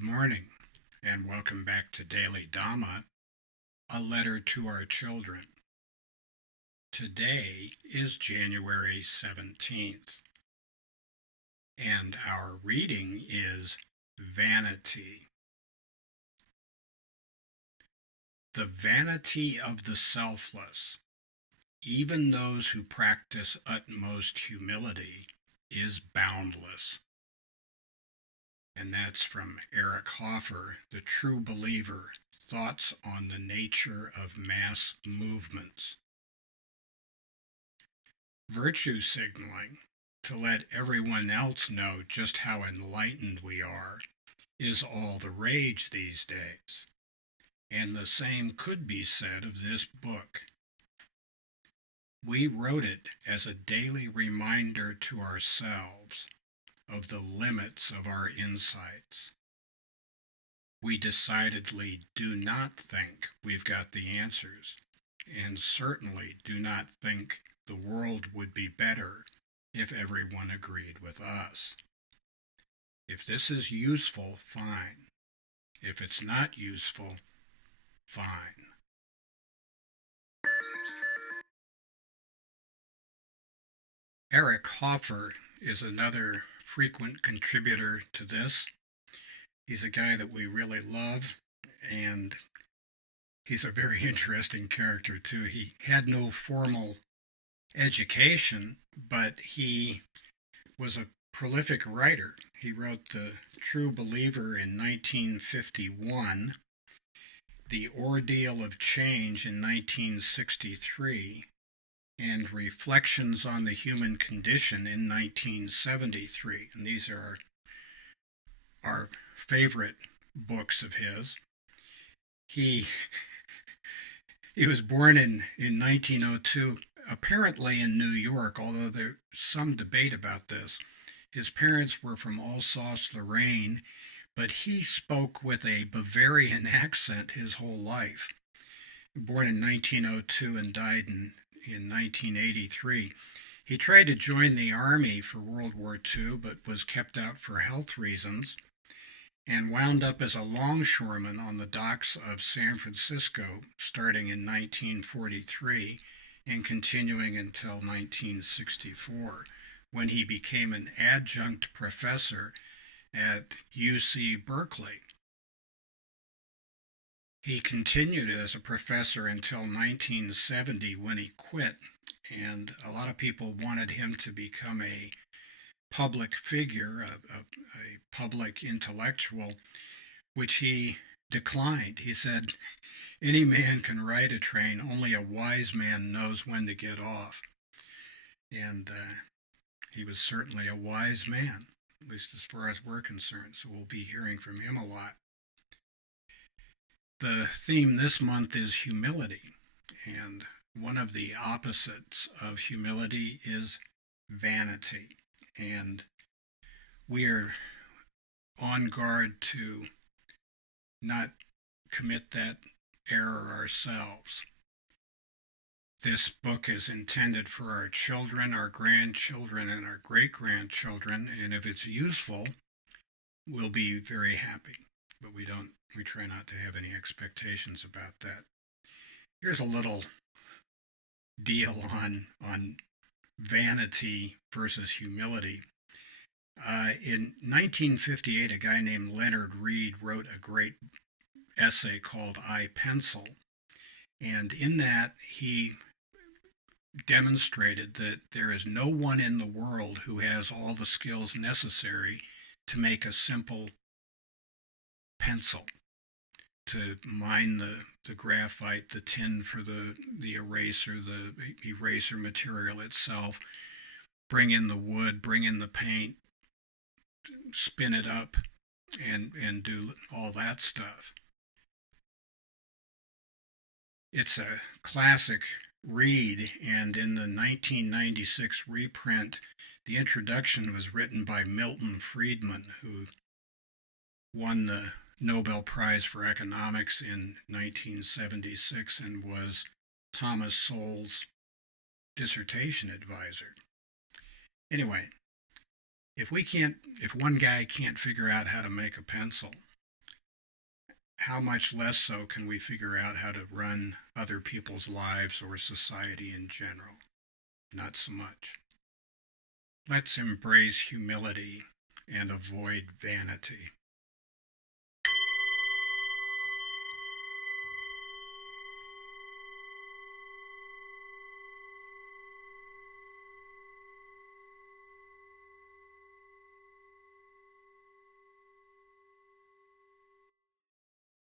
Good morning, and welcome back to Daily Dhamma, a letter to our children. Today is January 17th, and our reading is Vanity. The vanity of the selfless, even those who practice utmost humility, is boundless. And that's from Eric Hoffer, The True Believer, Thoughts on the Nature of Mass Movements. Virtue signaling, to let everyone else know just how enlightened we are, is all the rage these days. And the same could be said of this book. We wrote it as a daily reminder to ourselves of the limits of our insights. We decidedly do not think we've got the answers, and certainly do not think the world would be better if everyone agreed with us. If this is useful, fine. If it's not useful, fine. Eric Hoffer is another frequent contributor to this. He's a guy that we really love, and he's a very interesting character too. He had no formal education, but he was a prolific writer. He wrote The True Believer in 1951, The Ordeal of Change in 1963, and Reflections on the Human Condition in 1973. And these are our favorite books of his. He was born in 1902, apparently in New York, although there's some debate about this. His parents were from Alsace-Lorraine, but he spoke with a Bavarian accent his whole life. Born in 1902 and died in 1983. He tried to join the Army for World War II, but was kept out for health reasons, and wound up as a longshoreman on the docks of San Francisco starting in 1943 and continuing until 1964, when he became an adjunct professor at UC Berkeley. He continued as a professor until 1970 when he quit, and a lot of people wanted him to become a public figure, a public intellectual, which he declined. He said, "Any man can ride a train, only a wise man knows when to get off." And he was certainly a wise man, at least as far as we're concerned, so we'll be hearing from him a lot. The theme this month is humility, and one of the opposites of humility is vanity. And we are on guard to not commit that error ourselves. This book is intended for our children, our grandchildren, and our great-grandchildren, and if it's useful, we'll be very happy. But we try not to have any expectations about that. Here's a little deal on vanity versus humility. In 1958, a guy named Leonard Reed wrote a great essay called I, Pencil, and in that he demonstrated that there is no one in the world who has all the skills necessary to make a simple pencil, to mine the graphite, the tin for the eraser material itself, bring in the wood, bring in the paint, spin it up, and do all that stuff. It's a classic read, and in the 1996 reprint, the introduction was written by Milton Friedman, who won the Nobel Prize for Economics in 1976 and was Thomas Sowell's dissertation advisor. Anyway, if one guy can't figure out how to make a pencil, how much less so can we figure out how to run other people's lives or society in general? Not so much. Let's embrace humility and avoid vanity.